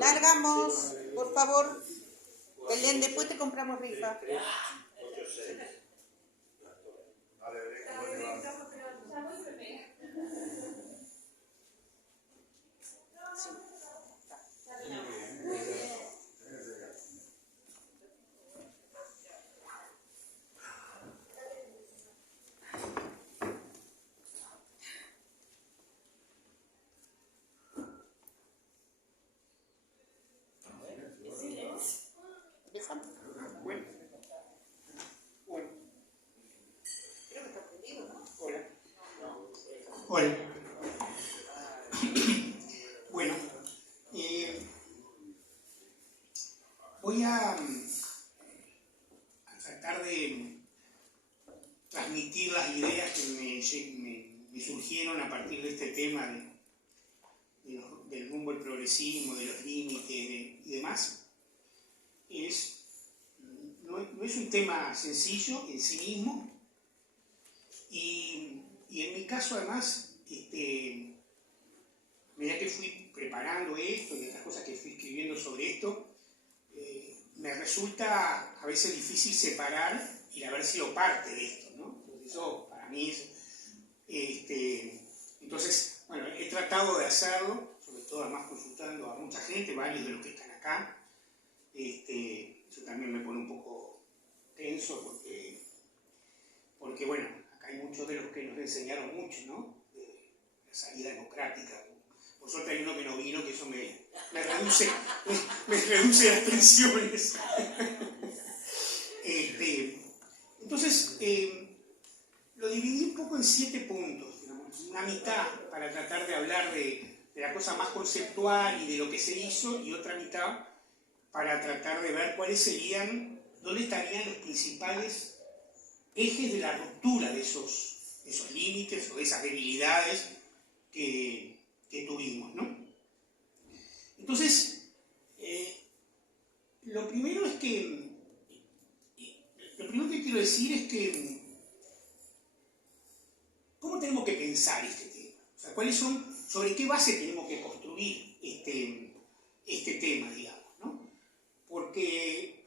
Largamos, por favor. Belén, después te compramos rifa. Bueno, Creo que está prendido, ¿no? hola. Hola. Bueno, voy a tratar de transmitir las ideas que me surgieron a partir de este tema del rumbo al progresismo, de los límites y demás. No es un tema sencillo en sí mismo y en mi caso además, a medida que fui preparando esto y otras cosas que fui escribiendo sobre esto, me resulta a veces difícil separar el haber sido parte de esto, ¿no? Entonces eso para mí es... entonces, bueno, he tratado de hacerlo, sobre todo además consultando a mucha gente, varios de los que están acá. Eso también me pone un poco tenso porque bueno, acá hay muchos de los que nos enseñaron mucho, ¿no? De la salida democrática. Por suerte hay uno que no vino, que eso me reduce las tensiones. Entonces, lo dividí un poco en 7 puntos, digamos, una mitad para tratar de hablar de la cosa más conceptual y de lo que se hizo, y otra mitad para tratar de ver dónde estarían los principales ejes de la ruptura de esos límites o de esas debilidades que tuvimos, ¿no? Entonces, lo primero que quiero decir es que ¿cómo tenemos que pensar este tema? O sea, sobre qué base tenemos que construir este tema, digamos, ¿no? Porque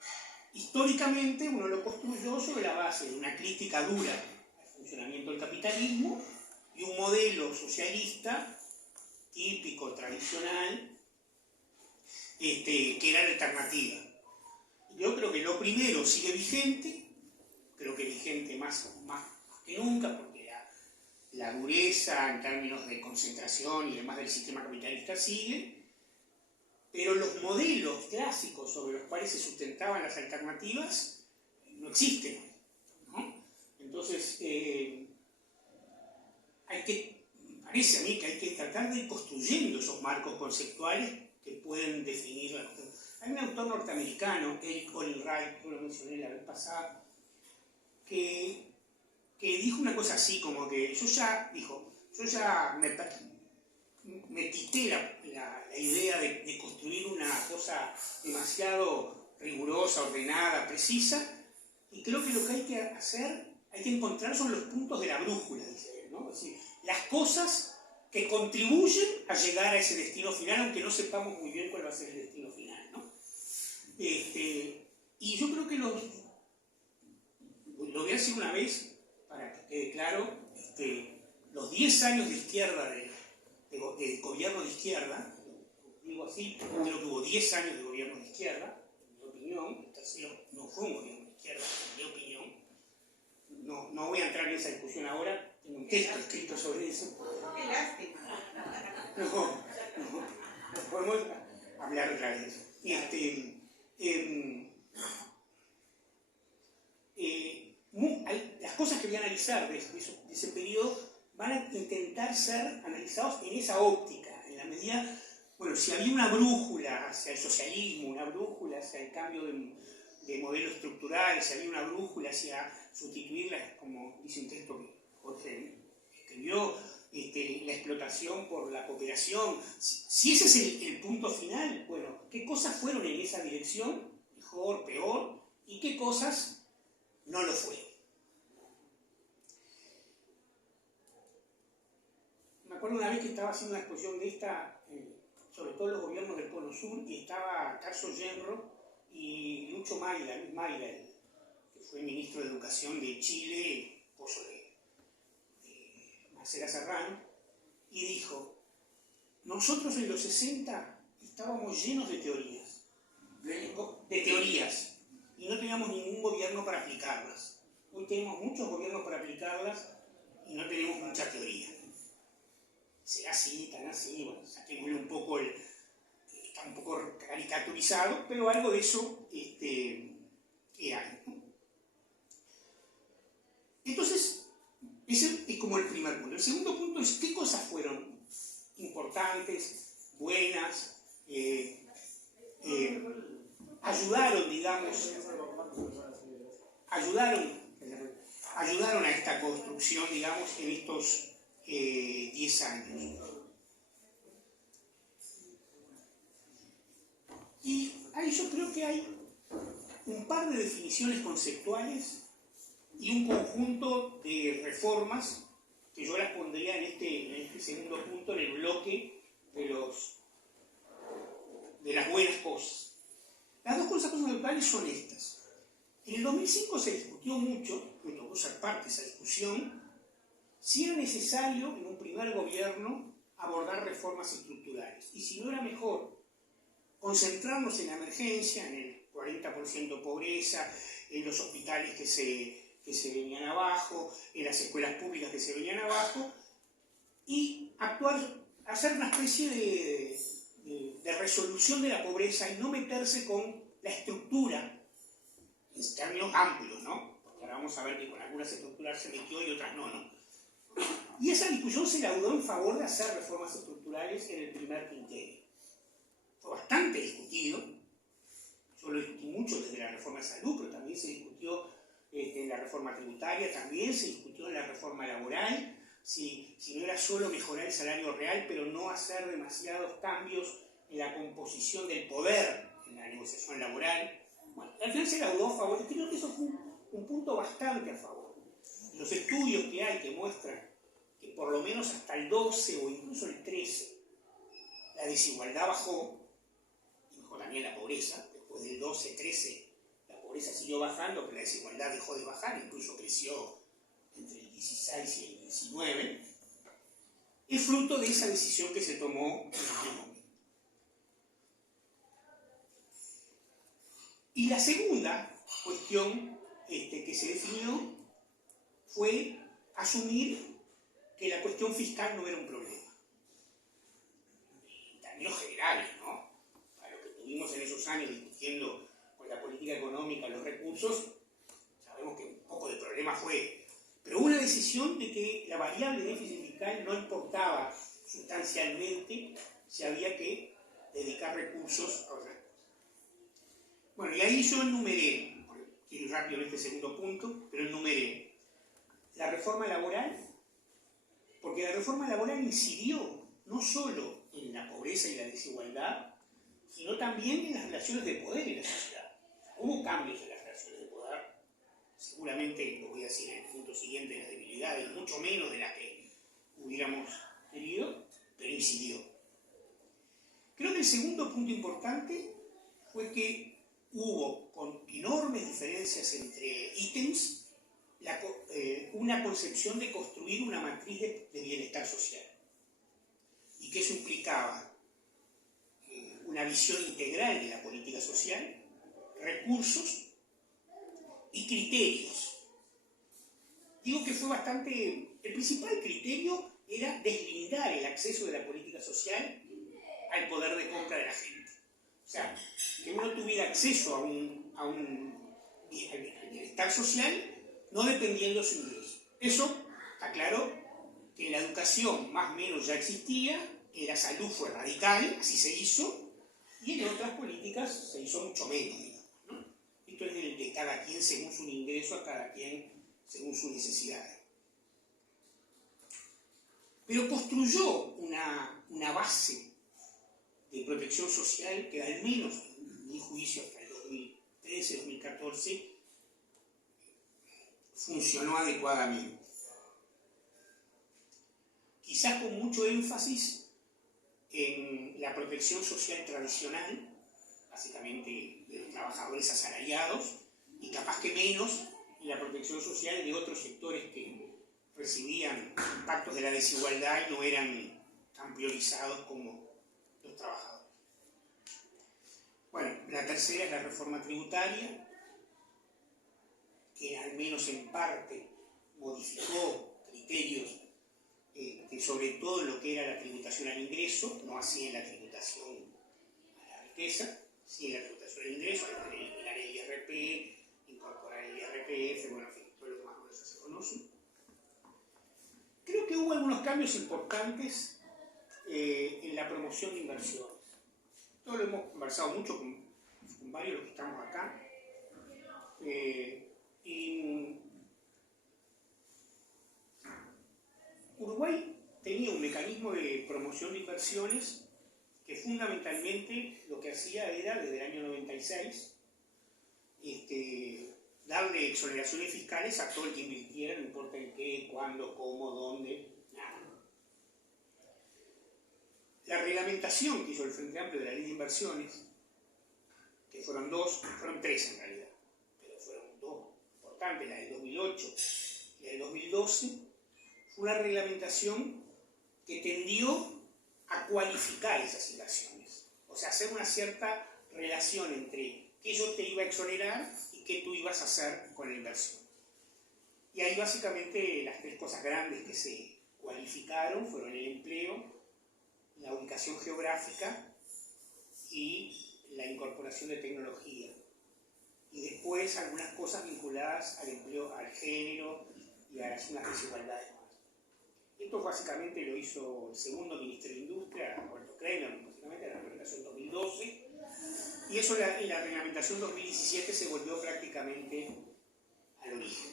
históricamente uno lo construyó sobre la base de una crítica dura al funcionamiento del capitalismo y un modelo socialista típico, tradicional, que era la alternativa. Yo creo que lo primero sigue vigente, creo que vigente más que nunca, porque la dureza en términos de concentración y demás del sistema capitalista sigue, pero los modelos clásicos sobre los cuales se sustentaban las alternativas no existen, ¿no? Entonces, parece a mí que hay que tratar de ir construyendo esos marcos conceptuales que pueden definir la cuestión. Hay un autor norteamericano, Eric Olin Wright, que lo mencioné la vez pasada, que dijo una cosa así, como que yo ya me quité la idea de construir una cosa demasiado rigurosa, ordenada, precisa, y creo que lo que hay que hacer, hay que encontrar son los puntos de la brújula, dice él, ¿no? Es decir, las cosas que contribuyen a llegar a ese destino final, aunque no sepamos muy bien cuál va a ser el destino final, ¿no? Y yo creo que lo voy a decir una vez, para que quede claro, los 10 años de izquierda, de gobierno de izquierda, digo así, creo que hubo 10 años de gobierno de izquierda, en mi opinión, el tercero no fue un gobierno de izquierda, en mi opinión. No voy a entrar en esa discusión ahora, tengo un texto escrito sobre eso. Qué lástima. No podemos hablar otra vez. Las cosas que voy a analizar de ese periodo van a intentar ser analizados en esa óptica, en la medida, bueno, si había una brújula hacia el socialismo, una brújula hacia el cambio de modelo estructural, si había una brújula hacia sustituirla, como dice un texto que Jorge escribió, la explotación por la cooperación. Si ese es el punto final, bueno, ¿qué cosas fueron en esa dirección? Mejor, peor, y qué cosas no lo fueron. Me acuerdo una vez que estaba haciendo una exposición de esta, sobre todo los gobiernos del Cono Sur, y estaba Tarso Genro y Lucho Mayra, Luis Mayra, que fue ministro de Educación de Chile, esposo de Marcela Serrano, y dijo: nosotros en los 60 estábamos llenos de teorías, y no teníamos ningún gobierno para aplicarlas. Hoy tenemos muchos gobiernos para aplicarlas y no tenemos mucha teoría. Será así, tan así, bueno, saquémosle un poco está un poco caricaturizado, pero algo de eso que hay, ¿no? Entonces, ese es como el primer punto. El segundo punto es qué cosas fueron importantes, buenas, ayudaron, digamos, ayudaron a esta construcción, digamos, en estos 10 años. Y ahí yo creo que hay un par de definiciones conceptuales y un conjunto de reformas que yo las pondría en este segundo punto, en el bloque de las buenas cosas. Las dos cosas conceptuales son estas. En el 2005 se discutió mucho, me tocó ser parte de esa discusión, si era necesario en un primer gobierno abordar reformas estructurales y si no era mejor concentrarnos en la emergencia, en el 40% de pobreza, en los hospitales que se venían abajo, en las escuelas públicas que se venían abajo, y hacer una especie de resolución de la pobreza y no meterse con la estructura en términos amplios, ¿no? Porque ahora vamos a ver que con algunas estructuras se metió y otras no. Y esa discusión se laudó en favor de hacer reformas estructurales en el primer quinquenio. Fue bastante discutido. Yo lo discutí mucho desde la reforma de salud, pero también se discutió en la reforma tributaria, también se discutió en la reforma laboral, si no era solo mejorar el salario real, pero no hacer demasiados cambios en la composición del poder en la negociación laboral. Bueno, al final se laudó a favor, y creo que eso fue un punto bastante a favor. Los estudios que hay que muestran que por lo menos hasta el 12 o incluso el 13 la desigualdad bajó, y bajó también la pobreza. Después del 12-13 la pobreza siguió bajando, pero la desigualdad dejó de bajar, incluso creció entre el 16 y el 19, es fruto de esa decisión que se tomó en aquel momento. Y la segunda cuestión que se definió fue asumir que la cuestión fiscal no era un problema. En términos generales, ¿no? Para lo que tuvimos en esos años discutiendo con la política económica los recursos, sabemos que un poco de problema fue. Pero hubo una decisión de que la variable de déficit fiscal no importaba sustancialmente si había que dedicar recursos a otras cosas. Bueno, y ahí yo enumeré, quiero ir rápido en este segundo punto, pero enumeré la reforma laboral, porque la reforma laboral incidió no solo en la pobreza y la desigualdad, sino también en las relaciones de poder en la sociedad. Hubo cambios en las relaciones de poder, seguramente, lo voy a decir en el punto siguiente, las debilidades, mucho menos de las que hubiéramos querido, pero incidió. Creo que el segundo punto importante fue que hubo, con enormes diferencias entre ítems, una concepción de construir una matriz de bienestar social. Y que eso implicaba una visión integral de la política social, recursos y criterios. Digo que fue bastante. El principal criterio era deslindar el acceso de la política social al poder de compra de la gente. O sea, que uno tuviera acceso al bienestar social no dependiendo de su ingreso. Eso está claro que la educación más o menos ya existía, en la salud fue radical, así se hizo, y en otras políticas se hizo mucho menos, digamos, ¿no? Esto es de cada quien según su ingreso, a cada quien según sus necesidades. Pero construyó una base de protección social que al menos, en mi juicio, hasta el 2013-2014, funcionó adecuadamente. Quizás con mucho énfasis en la protección social tradicional, básicamente de los trabajadores asalariados, y capaz que menos en la protección social de otros sectores que recibían impactos de la desigualdad y no eran tan priorizados como los trabajadores. Bueno, la tercera es la reforma tributaria, que al menos en parte modificó criterios, sobre todo en lo que era la tributación al ingreso, no así en la tributación a la riqueza, sí en la tributación al ingreso, eliminar el IRP, incorporar el IRPF, bueno, en fin, todo lo que más o menos se conoce. Creo que hubo algunos cambios importantes en la promoción de inversiones. Esto lo hemos conversado mucho con varios de los que estamos acá. Y Uruguay tenía un mecanismo de promoción de inversiones que fundamentalmente lo que hacía era, desde el año 96, darle exoneraciones fiscales a todo el que invirtiera, no importa en qué, cuándo, cómo, dónde, nada. La reglamentación que hizo el Frente Amplio de la Ley de Inversiones, que fueron tres en realidad, pero fueron dos importantes, la del 2008 y la del 2012, fue una reglamentación que tendió a cualificar esas inversiones. O sea, hacer una cierta relación entre qué yo te iba a exonerar y qué tú ibas a hacer con la inversión. Y ahí básicamente las tres cosas grandes que se cualificaron fueron el empleo, la ubicación geográfica y la incorporación de tecnología. Y después algunas cosas vinculadas al empleo, al género y a las desigualdades más. Esto básicamente lo hizo el segundo ministro de Industria, Roberto Kreiner, básicamente en la reglamentación 2012, y eso en la reglamentación 2017 se volvió prácticamente al origen.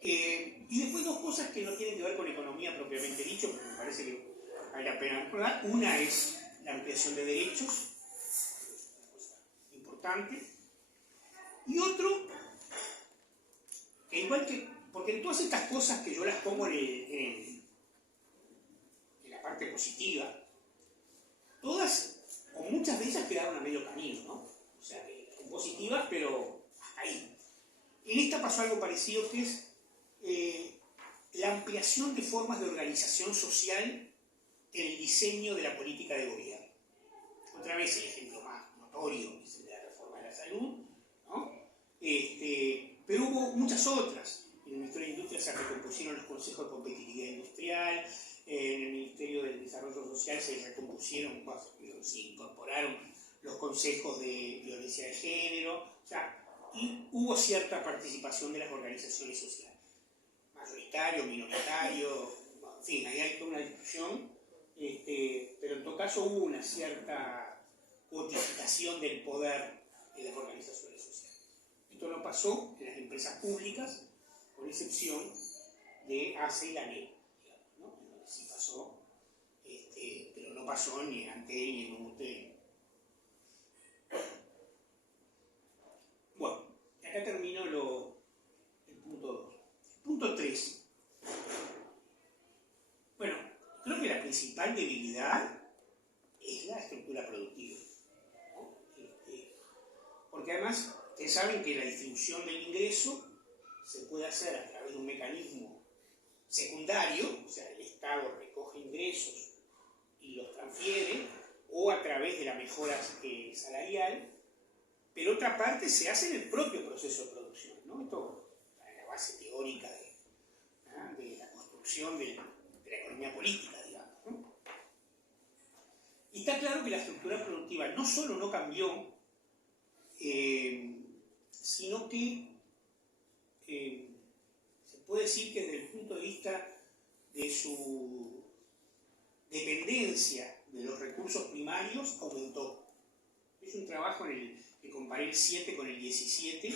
Y después dos cosas que no tienen que ver con economía propiamente dicho, pero me parece que vale la pena recordar. Una es la ampliación de derechos, es una cosa importante, y otro, que igual que, porque en todas estas cosas que yo las pongo en la parte positiva, todas, o muchas de ellas quedaron a medio camino, ¿no? O sea, que son positivas, pero hasta ahí. En esta pasó algo parecido, que es la ampliación de formas de organización social en el diseño de la política de gobierno. Otra vez el ejemplo más notorio es el de la reforma de la salud, ¿no? Pero hubo muchas otras. En el Ministerio de Industria se recompusieron los consejos de competitividad industrial, en el Ministerio del Desarrollo Social se recompusieron, se incorporaron los consejos de violencia de género, o sea, y hubo cierta participación de las organizaciones sociales. Mayoritario, minoritario, en fin, ahí hay toda una discusión, pero en todo caso hubo una cierta codificación del poder en las organizaciones sociales. Esto no pasó en las empresas públicas, con excepción de ACE y la NEP, digamos, ¿no? En donde sí pasó, pero no pasó ni en ANTEL ni en UTE. Bueno, acá termino el punto 2. Punto 3. Bueno, creo que la principal debilidad es la estructura productiva, ¿no? Porque además, ustedes saben que la distribución del ingreso se puede hacer a través de un mecanismo secundario, o sea, el Estado recoge ingresos y los transfiere, o a través de la mejora salarial, pero otra parte se hace en el propio proceso de producción, ¿no? Esto es la base teórica de la construcción de la economía política, digamos, ¿no? Y está claro que la estructura productiva no solo no cambió, sino que se puede decir que desde el punto de vista de su dependencia de los recursos primarios aumentó. Es un trabajo que comparé el 7 con el 17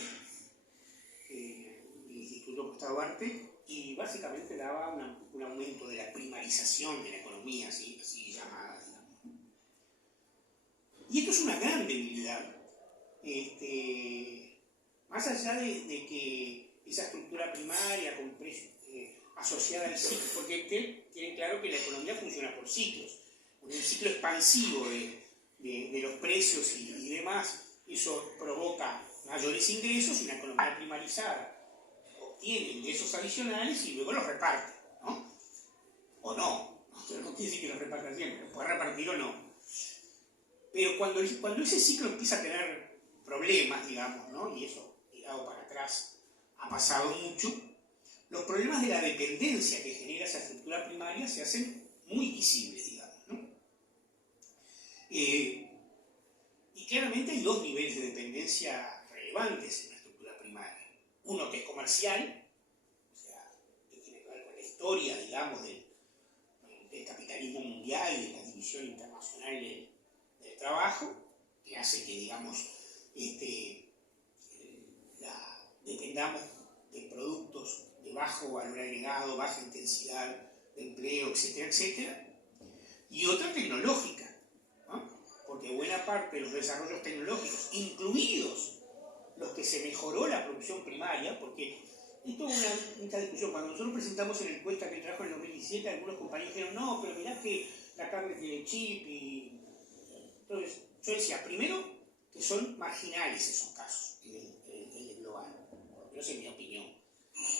del Instituto Gustavo Arte, y básicamente daba un aumento de la primarización de la economía, así llamada, digamos. Y esto es una gran debilidad. Más allá de que esa estructura primaria asociada al ciclo, porque tienen claro que la economía funciona por ciclos. Un ciclo expansivo de los precios y demás, eso provoca mayores ingresos y una economía primarizada obtiene ingresos adicionales y luego los reparte, ¿no? O no, no quiere decir que los reparta siempre, puede repartir o no. Pero cuando ese ciclo empieza a tener problemas, digamos, ¿no? Y eso, tirado para atrás, ha pasado mucho, los problemas de la dependencia que genera esa estructura primaria se hacen muy visibles, digamos, ¿no? Y claramente hay dos niveles de dependencia relevantes en la estructura primaria. Uno que es comercial, o sea, que tiene que ver con la historia, digamos, del capitalismo mundial y de la división internacional del trabajo, que hace que, digamos, dependamos de productos de bajo valor agregado, baja intensidad de empleo, etcétera, etcétera. Y otra tecnológica, ¿no? Porque buena parte de los desarrollos tecnológicos, incluidos los que se mejoró la producción primaria, porque esto es mucha discusión. Cuando nosotros presentamos en la encuesta que trajo en el 2017, algunos compañeros dijeron, no, pero mirá que la carne tiene chip y... Entonces, yo decía, primero, que son marginales esos casos en el global, no es en mi opinión.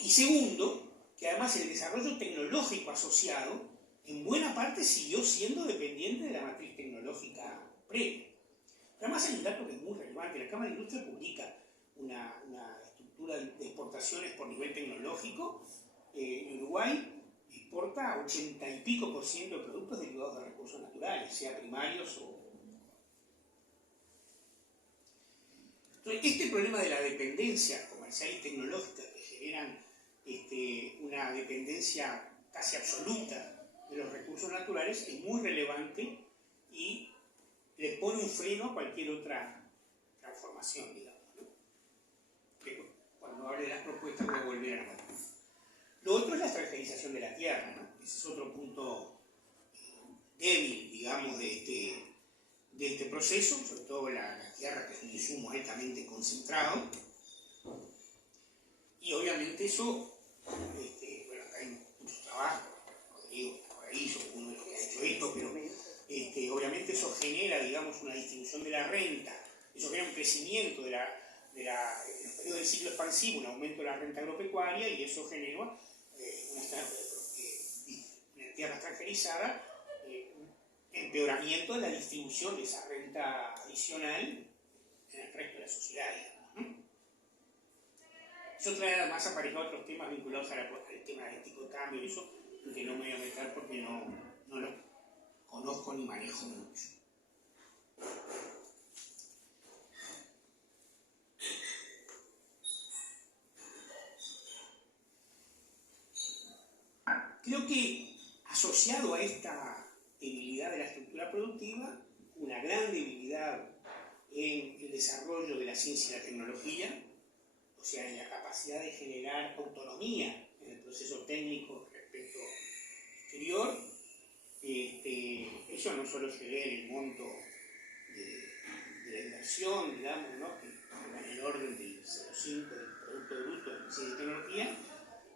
Y segundo, que además el desarrollo tecnológico asociado, en buena parte siguió siendo dependiente de la matriz tecnológica previa. Además hay un dato que es muy relevante. La Cámara de Industria publica una estructura de exportaciones por nivel tecnológico. Uruguay exporta 80 y pico % de productos derivados de recursos naturales, sea primarios o... Entonces, este problema de la dependencia comercial y tecnológica que generan una dependencia casi absoluta de los recursos naturales es muy relevante y le pone un freno a cualquier otra transformación, digamos, ¿no? Que cuando hable de las propuestas voy a volver a hablar. Lo otro es la extranjerización de la tierra, ¿no? Ese es otro punto débil, digamos, de este proceso, sobre todo la tierra, que es un insumo altamente concentrado. Y obviamente eso, bueno, acá hay mucho trabajo, Rodrigo está por ahí, soy uno de los que ha hecho esto, pero obviamente eso genera, digamos, una distribución de la renta, eso genera un crecimiento en los periodos del ciclo expansivo, un aumento de la renta agropecuaria, y eso genera una tierra extranjerizada, empeoramiento de la distribución de esa renta adicional en el resto de la sociedad, digamos, ¿no? Eso trae además aparejado otros temas vinculados al tema del tipo de cambio y eso, que no me voy a meter porque no lo conozco ni manejo mucho. Creo que asociado a esta debilidad de la estructura productiva, una gran debilidad en el desarrollo de la ciencia y la tecnología, o sea, en la capacidad de generar autonomía en el proceso técnico respecto exterior. Eso no solo se ve en el monto de la inversión, digamos, ¿no? Que va en el orden del 0,5 del Producto Bruto de ciencia y tecnología,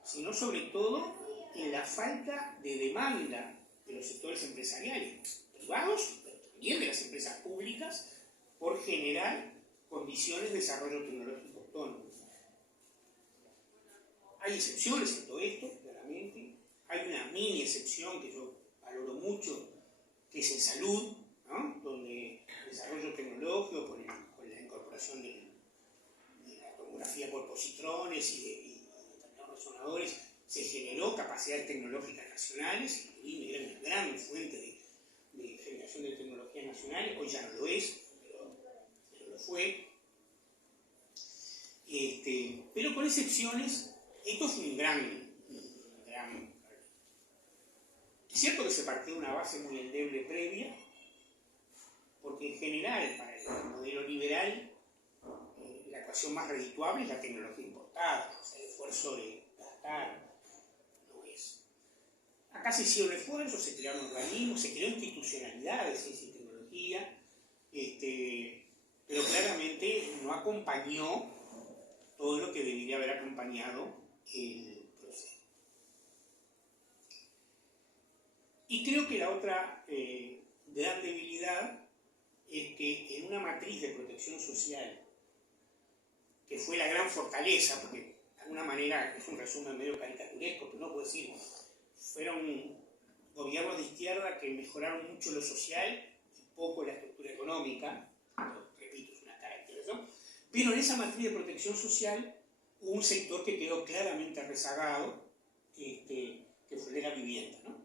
sino sobre todo en la falta de demanda de los sectores empresariales privados, pero también de las empresas públicas, por generar condiciones de desarrollo tecnológico autónomo. Hay excepciones en todo esto, claramente. Hay una mini excepción que yo valoro mucho, que es en salud, ¿no? Donde el desarrollo tecnológico, con la incorporación de la tomografía por positrones y determinados resonadores, se generó capacidades tecnológicas nacionales, y era una gran fuente de generación de tecnologías nacionales. Hoy ya no lo es, pero lo fue. Pero con excepciones, esto fue un gran... Es cierto que se partió de una base muy endeble previa, porque en general, para el modelo liberal, la ecuación más redituable es la tecnología importada, o sea, el esfuerzo de gastar no es. Acá se hicieron esfuerzos, se crearon organismos, se creó institucionalidad de ciencia y tecnología, pero claramente no acompañó todo lo que debería haber acompañado el proceso. Y creo que la otra gran debilidad es que en una matriz de protección social, que fue la gran fortaleza, porque de alguna manera es un resumen medio caricaturesco, pero no puedo decir, fueron gobiernos de izquierda que mejoraron mucho lo social y poco la estructura económica, repito, es una caracterización, pero en esa matriz de protección social hubo un sector que quedó claramente rezagado, que fue de la vivienda, ¿no?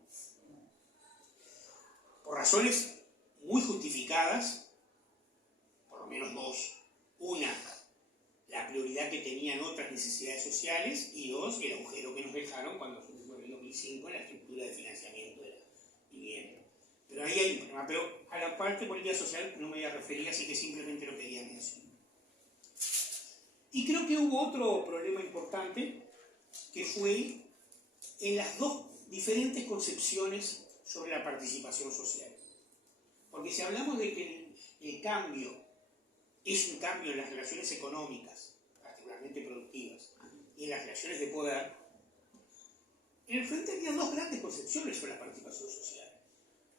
Por razones muy justificadas, por lo menos dos. Una, la prioridad que tenían otras necesidades sociales, y dos, el agujero que nos dejaron cuando fue en el 2005 en la estructura de financiamiento de la vivienda. Pero ahí hay un problema. Pero a la parte política social no me voy a referir, así que simplemente lo quería mencionar. Y creo que hubo otro problema importante, que fue en las dos diferentes concepciones sobre la participación social. Porque si hablamos de que el cambio es un cambio en las relaciones económicas, particularmente productivas, y en las relaciones de poder, en el frente había dos grandes concepciones sobre la participación social.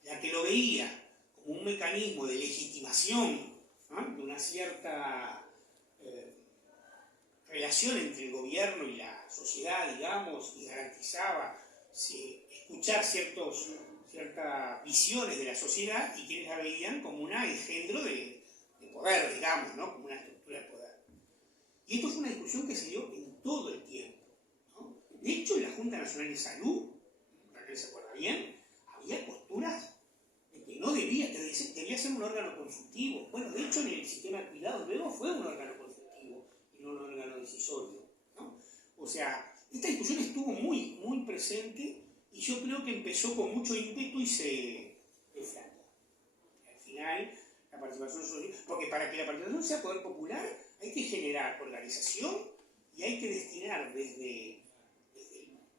La que lo veía como un mecanismo de legitimación, ¿no?, de una cierta relación entre el gobierno y la sociedad, digamos, y garantizaba escuchar ciertas visiones de la sociedad, y quienes la veían como un engendro de poder, digamos, ¿no?, como una estructura de poder. Y esto fue una discusión que se dio en todo el tiempo, ¿no? De hecho, en la Junta Nacional de Salud, para que se acuerda bien, había posturas de que no debía ser un órgano consultivo. Bueno, de hecho, en el sistema de cuidados luego fue un órgano consultivo y no un órgano decisorio, ¿no? O sea, esta discusión estuvo muy, muy presente, y yo creo que empezó con mucho ímpetu y se deflagró. Al final, la participación social, porque para que la participación sea poder popular hay que generar organización y hay que destinar desde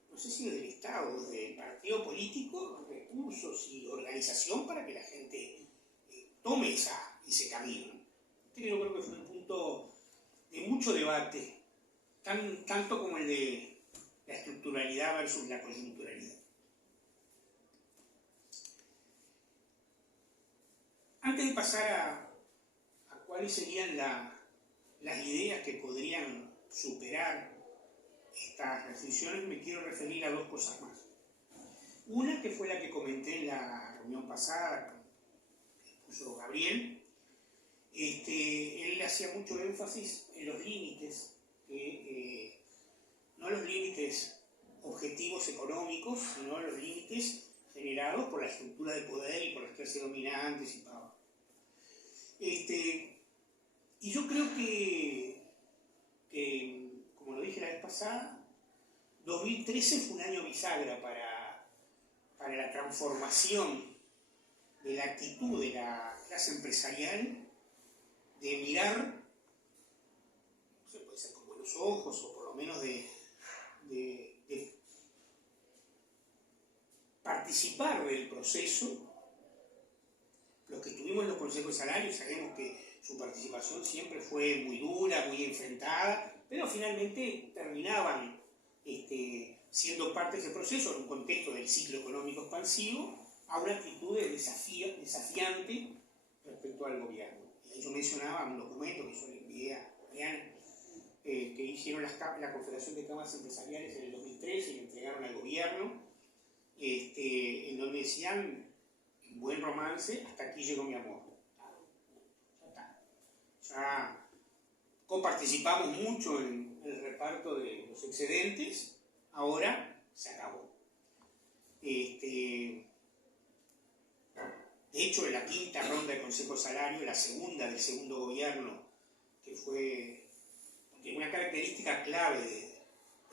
no sé si desde el Estado, desde el partido político, recursos y organización para que la gente tome ese camino. Yo creo que fue un punto de mucho debate, tanto como el de la estructuralidad versus la coyunturalidad. Antes de pasar a cuáles serían las ideas que podrían superar estas reflexiones, me quiero referir a dos cosas más. Una, que fue la que comenté en la reunión pasada, que puso Gabriel. Él hacía mucho énfasis en los límites, no los límites objetivos económicos, sino los límites generados por la estructura de poder y por las clases dominantes y power. Y yo creo que, como lo dije la vez pasada, 2013 fue un año bisagra para la transformación de la actitud de la clase empresarial, de mirar, no sé, puede ser con buenos ojos, o por lo menos de participar del proceso. Los que estuvimos en los consejos de salario sabemos que su participación siempre fue muy dura, muy enfrentada, pero finalmente terminaban siendo parte de ese proceso en un contexto del ciclo económico expansivo, a una actitud desafiante respecto al gobierno. Y yo mencionaba un documento que yo le envié a Mariana, que hicieron la Confederación de Cámaras Empresariales en el 2013 y le entregaron al gobierno, en donde decían, en buen romance, hasta aquí llegó mi amor. Ya coparticipamos mucho en el reparto de los excedentes, ahora se acabó. De hecho, en la quinta ronda de Consejo Salario, la segunda del segundo gobierno, que fue una característica clave de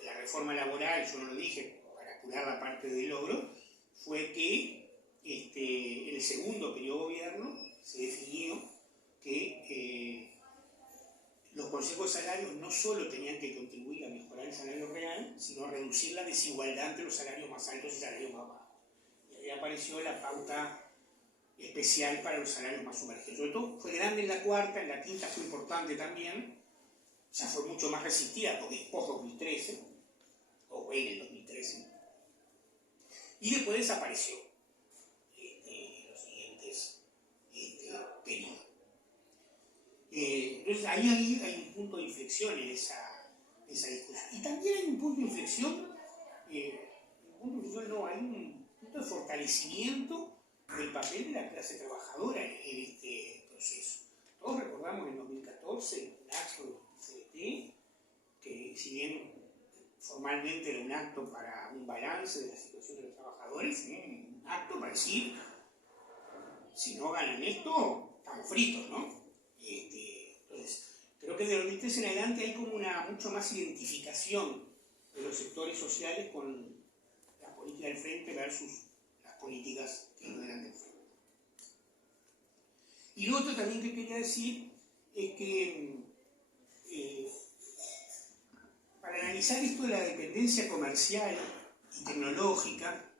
la reforma laboral, yo no lo dije, para curar la parte del logro, fue que en el segundo periodo de gobierno se definió que los consejos de salarios no solo tenían que contribuir a mejorar el salario real, sino a reducir la desigualdad entre los salarios más altos y salarios más bajos. Y ahí apareció la pauta especial para los salarios más sumergidos. Sobre todo fue grande en la cuarta, en la quinta fue importante también, ya fue mucho más resistida porque es post-2013, o en el 2013, y después desapareció. Entonces ahí hay un punto de inflexión en esa discusión. Y también hay un punto de inflexión, hay un punto de fortalecimiento del papel de la clase trabajadora en este proceso. Todos recordamos en 2014 un acto del CNT, que si bien formalmente era un acto para un balance de la situación de los trabajadores, un acto para decir, si no ganan esto, estamos fritos, ¿no? Entonces, creo que de 2013 en adelante hay como una mucho más identificación de los sectores sociales con la política del frente versus las políticas que no eran del frente. Y lo otro también que quería decir es que para analizar esto de la dependencia comercial y tecnológica,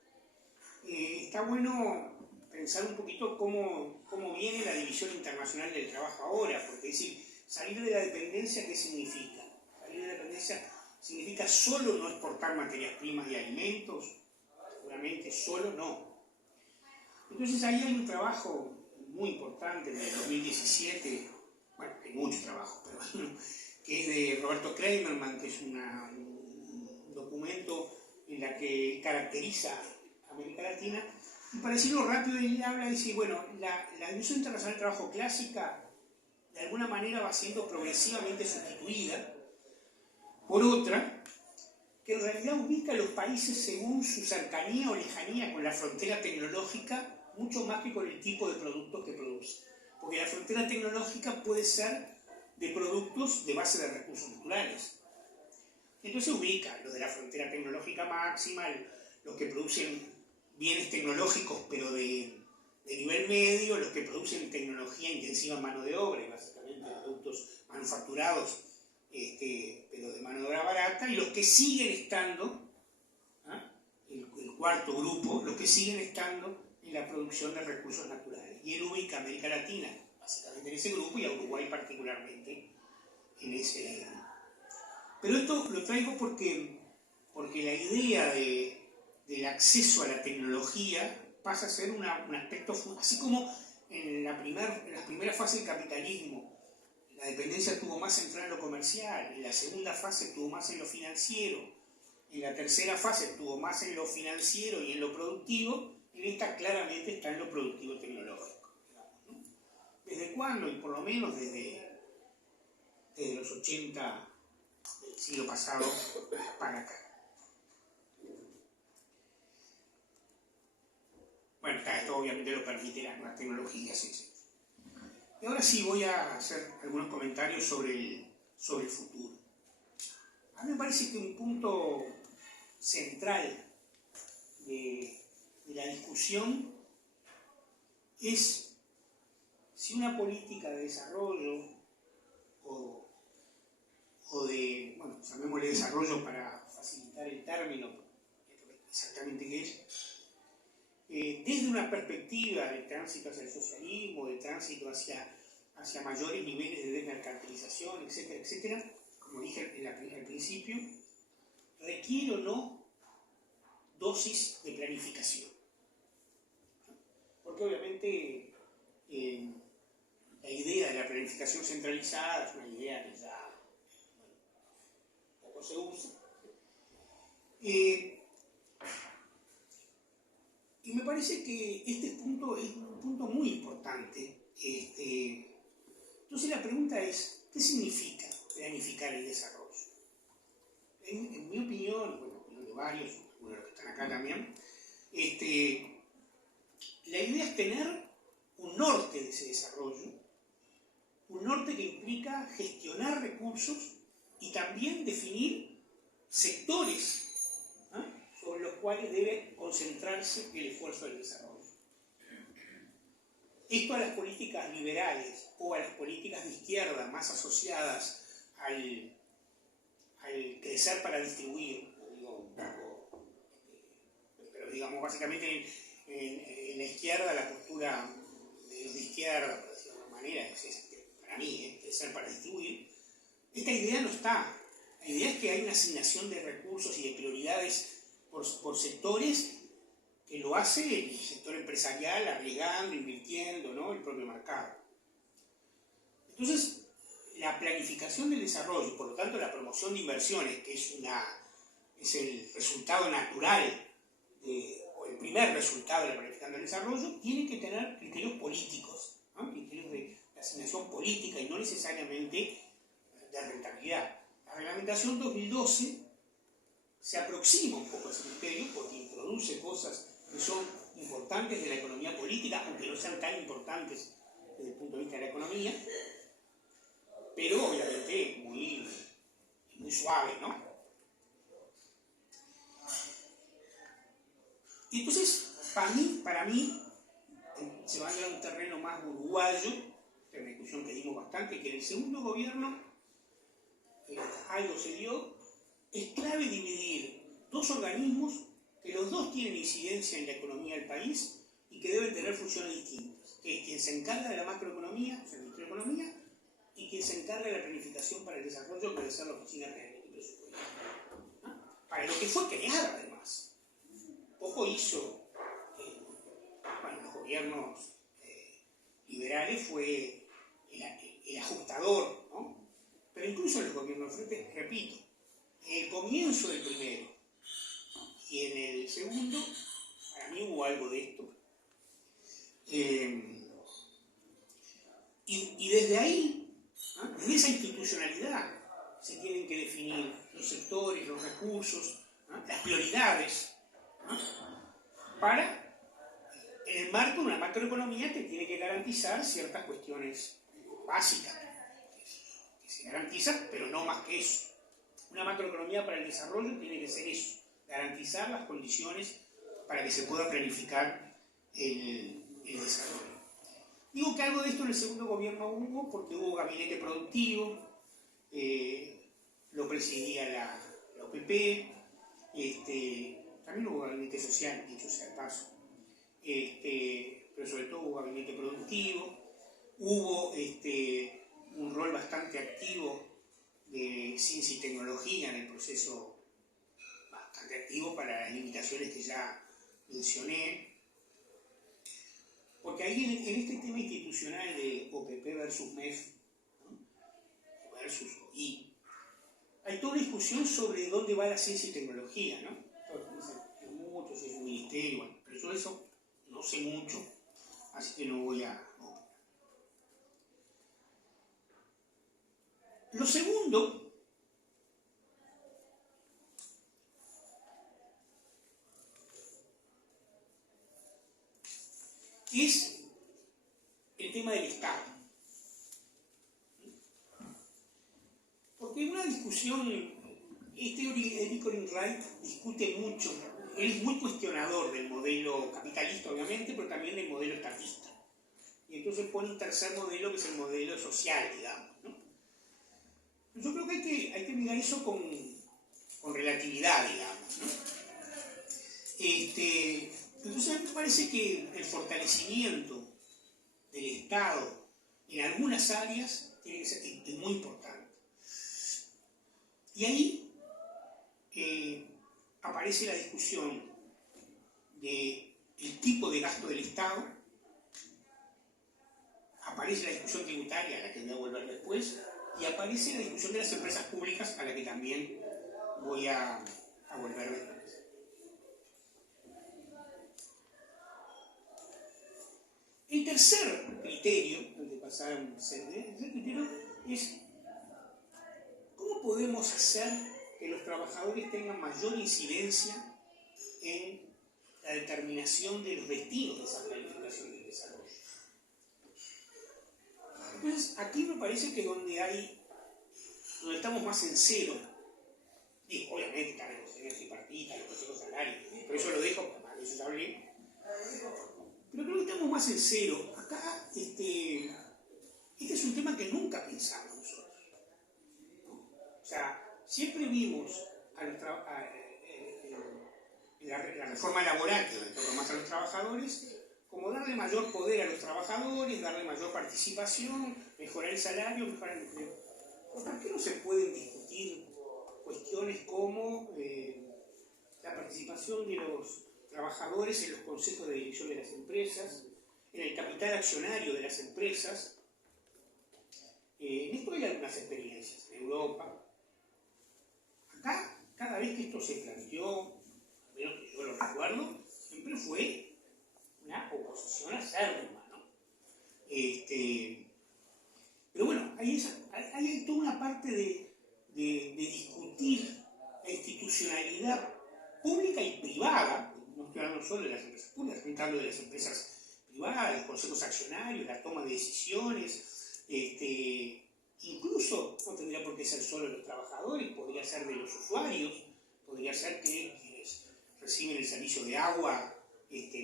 está bueno pensar un poquito cómo viene la división internacional del trabajo ahora, porque es decir, salir de la dependencia, ¿qué significa? Salir de la dependencia significa solo no exportar materias primas y alimentos, seguramente solo no. Entonces ahí hay un trabajo muy importante en el 2017, bueno, hay mucho trabajo, pero que es de Roberto Kleinerman, que es un documento en la que caracteriza a América Latina. Y para decirlo rápido, él habla y dice, bueno, la División Internacional del Trabajo clásica de alguna manera va siendo progresivamente sustituida por otra que en realidad ubica a los países según su cercanía o lejanía con la frontera tecnológica, mucho más que con el tipo de productos que producen. Porque la frontera tecnológica puede ser de productos de base de recursos naturales. Entonces ubica los de la frontera tecnológica máxima, los que producen bienes tecnológicos pero de nivel medio, los que producen tecnología intensiva en mano de obra, básicamente productos manufacturados pero de mano de obra barata, y los que siguen estando, el cuarto grupo, los que siguen estando en la producción de recursos naturales. Y él ubica a América Latina básicamente en ese grupo y a Uruguay particularmente en ese. Pero esto lo traigo porque la idea del acceso a la tecnología pasa a ser un aspecto, así como en las primeras fases del capitalismo la dependencia estuvo más centrada en lo comercial, en la segunda fase estuvo más en lo financiero, en la tercera fase estuvo más en lo financiero y en lo productivo, en esta claramente está en lo productivo tecnológico. Digamos, ¿no? ¿Desde cuándo? Y por lo menos desde los 80 del siglo pasado para acá. Bueno, esto obviamente lo permitirán las tecnologías, etc. Y ahora sí voy a hacer algunos comentarios sobre el futuro. A mí me parece que un punto central de la discusión es si una política de desarrollo o de, bueno, llamémosle desarrollo para facilitar el término, exactamente qué es, desde una perspectiva de tránsito hacia el socialismo, de tránsito hacia mayores niveles de desmercantilización, etcétera, etcétera, como dije al principio, requiere o no dosis de planificación. Porque obviamente la idea de la planificación centralizada es una idea que ya poco se usa. Y me parece que este punto es un punto muy importante. Entonces la pregunta es, ¿qué significa planificar el desarrollo? En mi opinión, bueno, en la opinión de varios, algunos de los que están acá también, la idea es tener un norte de ese desarrollo, un norte que implica gestionar recursos y también definir sectores sobre los cuales debe concentrarse el esfuerzo del desarrollo. Esto a las políticas liberales o a las políticas de izquierda más asociadas al crecer para distribuir, digo un poco, pero digamos básicamente en la izquierda, la postura de los de izquierda, por decirlo de alguna manera, es para mí, crecer para distribuir, esta idea no está. La idea es que hay una asignación de recursos y de prioridades por sectores que lo hace el sector empresarial, arriesgando, invirtiendo, ¿no? El propio mercado. Entonces, la planificación del desarrollo y por lo tanto la promoción de inversiones, que es el resultado natural, o el primer resultado de la planificación del desarrollo, tiene que tener criterios políticos, ¿no? Criterios de asignación política y no necesariamente de rentabilidad. La reglamentación 2012 se aproxima un poco a ese criterio porque introduce cosas que son importantes de la economía política, aunque no sean tan importantes desde el punto de vista de la economía, pero obviamente muy suave, ¿no? Y entonces, para mí, se va a ir a un terreno más uruguayo, que es una discusión que dimos bastante, que en el segundo gobierno algo se dio. Es clave dividir dos organismos que los dos tienen incidencia en la economía del país y que deben tener funciones distintas, que es quien se encarga de la macroeconomía, o sea, el Ministerio de Economía, y quien se encarga de la planificación para el desarrollo, que debe ser la Oficina de Planeamiento y Presupuesto. Para lo que fue creada, además. Poco hizo, los gobiernos liberales fue el ajustador, ¿no? Pero incluso en los gobiernos, repito, en el comienzo del primero y en el segundo, para mí hubo algo de esto. Y desde ahí, ¿no? En esa institucionalidad se tienen que definir los sectores, los recursos, ¿no? Las prioridades, ¿no? Para, en el marco de una macroeconomía que tiene que garantizar ciertas cuestiones básicas, que se garantizan, pero no más que eso. Una macroeconomía para el desarrollo tiene que ser eso, garantizar las condiciones para que se pueda planificar el desarrollo. Digo que algo de esto en el segundo gobierno hubo, porque hubo gabinete productivo, lo presidía la OPP, también hubo gabinete social, dicho sea de paso, pero sobre todo hubo gabinete productivo, hubo un rol bastante activo de ciencia y tecnología en el proceso, bastante activo para las limitaciones que ya mencioné, porque ahí en este tema institucional de OPP versus MEF, ¿no? Versus OI, hay toda una discusión sobre dónde va la ciencia y tecnología, ¿no? Es mucho, si es un ministerio, bueno, pero yo eso no sé mucho, así que no voy a opinar. Lo segundo es el tema del Estado. Porque en una discusión, Erik Wright discute mucho, él es muy cuestionador del modelo capitalista, obviamente, pero también del modelo estatista. Y entonces pone un tercer modelo que es el modelo social, digamos, ¿no? Yo creo que hay que mirar eso con relatividad, digamos, ¿no? Entonces a mí me parece que el fortalecimiento del Estado en algunas áreas tiene que ser es muy importante. Y ahí aparece la discusión del tipo de gasto del Estado, aparece la discusión tributaria, a la que voy a volver después, y aparece la discusión de las empresas públicas, a la que también voy a volver después. El tercer criterio, antes de pasar el tercer criterio, es cómo podemos hacer que los trabajadores tengan mayor incidencia en la determinación de los destinos de esa planificación del desarrollo. Entonces, aquí me parece que donde estamos más en cero, y obviamente están las negociaciones tripartitas, los consejos salarios, pero eso lo dejo, de eso ya hablé. Pero creo que estamos más en cero. Acá, este es un tema que nunca pensamos nosotros, ¿no? O sea, siempre vimos en la reforma laboral, que le toca más a los trabajadores, como darle mayor poder a los trabajadores, darle mayor participación, mejorar el salario, mejorar el empleo. ¿Por qué no se pueden discutir cuestiones como la participación de los trabajadores en los consejos de dirección de las empresas, en el capital accionario de las empresas, En esto hay algunas experiencias en Europa. Acá, cada vez que esto se planteó, al menos que yo lo recuerdo, siempre fue una oposición acérrima, ¿no? Pero bueno, hay toda una parte de discutir la institucionalidad pública y privada. No estoy hablando solo de las empresas públicas, estoy hablando de las empresas privadas, los consejos accionarios, la toma de decisiones, incluso no tendría por qué ser solo de los trabajadores, podría ser de los usuarios, podría ser que quienes reciben el servicio de agua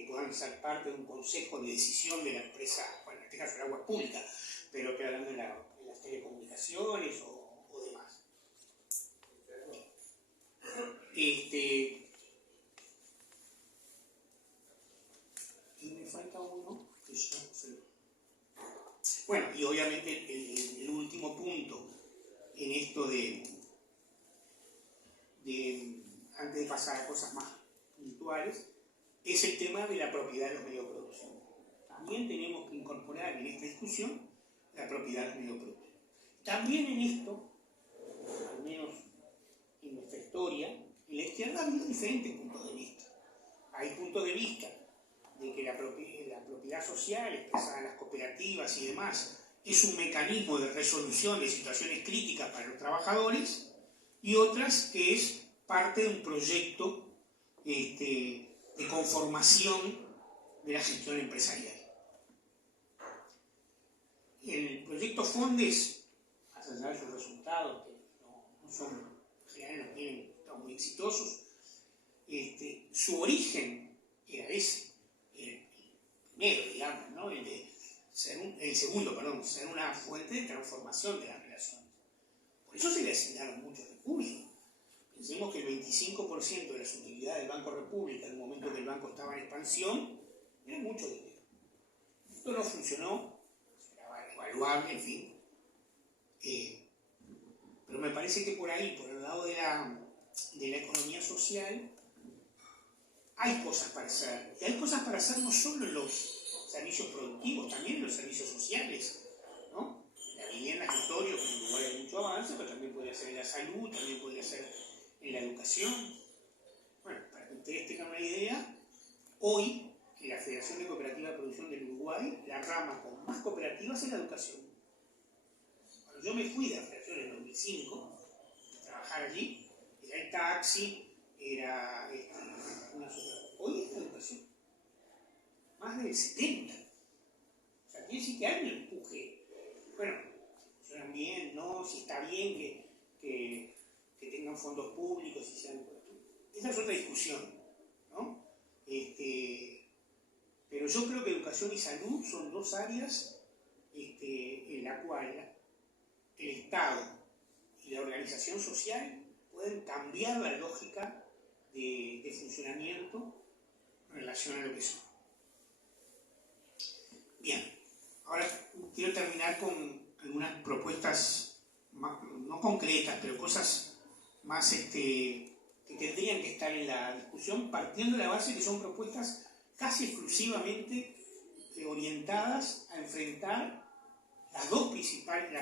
puedan ser parte de un consejo de decisión de la empresa, bueno, en este caso el agua pública, pero que hablando en las telecomunicaciones o demás. Y me falta uno que ya se lo... Bueno, y obviamente el último punto en esto antes de pasar a cosas más puntuales, es el tema de la propiedad de los medios de producción. También tenemos que incorporar en esta discusión la propiedad de los medios de producción. También en esto, al menos en nuestra historia, en la izquierda ha habido diferentes puntos de vista. Hay puntos de vista de que la propiedad social, expresada en las cooperativas y demás, es un mecanismo de resolución de situaciones críticas para los trabajadores, y otras que es parte de un proyecto de conformación de la gestión empresarial. El proyecto Fondes, más allá de sus resultados, que no son, en general no tienen, están muy exitosos, su origen era ese, el primero, digamos, ¿no? El segundo, perdón, ser una fuente de transformación de las relaciones. Por eso se le asignaron muchos recursos. Pensemos que el 25% de las utilidades del Banco República, en el momento que el banco estaba en expansión, era mucho dinero. Esto no funcionó, era evaluable, en fin. Pero me parece que por ahí, por el lado de la economía social, hay cosas para hacer. Y hay cosas para hacer no solo en los servicios productivos, también en los servicios sociales, ¿no? La vivienda es notorio que en Uruguay hay mucho avance, pero también podría ser en la salud, también podría ser en la educación. Bueno, para que ustedes tengan una idea, hoy en la Federación de Cooperativas de Producción del Uruguay, la rama con más cooperativas es la educación. Cuando yo me fui de la Federación en el 2005, a trabajar allí, era el taxi, era unas otras. Hoy es la educación. Más del 70%. O sea, quiere decir que hay un empuje. Bueno, funcionan bien, ¿no? Si está bien que tengan fondos públicos y sean... Esa es otra discusión, ¿no? Pero yo creo que educación y salud son dos áreas en la cual el Estado y la organización social pueden cambiar la lógica de funcionamiento en relación a lo que son. Bien, ahora quiero terminar con algunas propuestas, no concretas, pero cosas más que tendrían que estar en la discusión, partiendo de la base que son propuestas casi exclusivamente orientadas a enfrentar las dos principales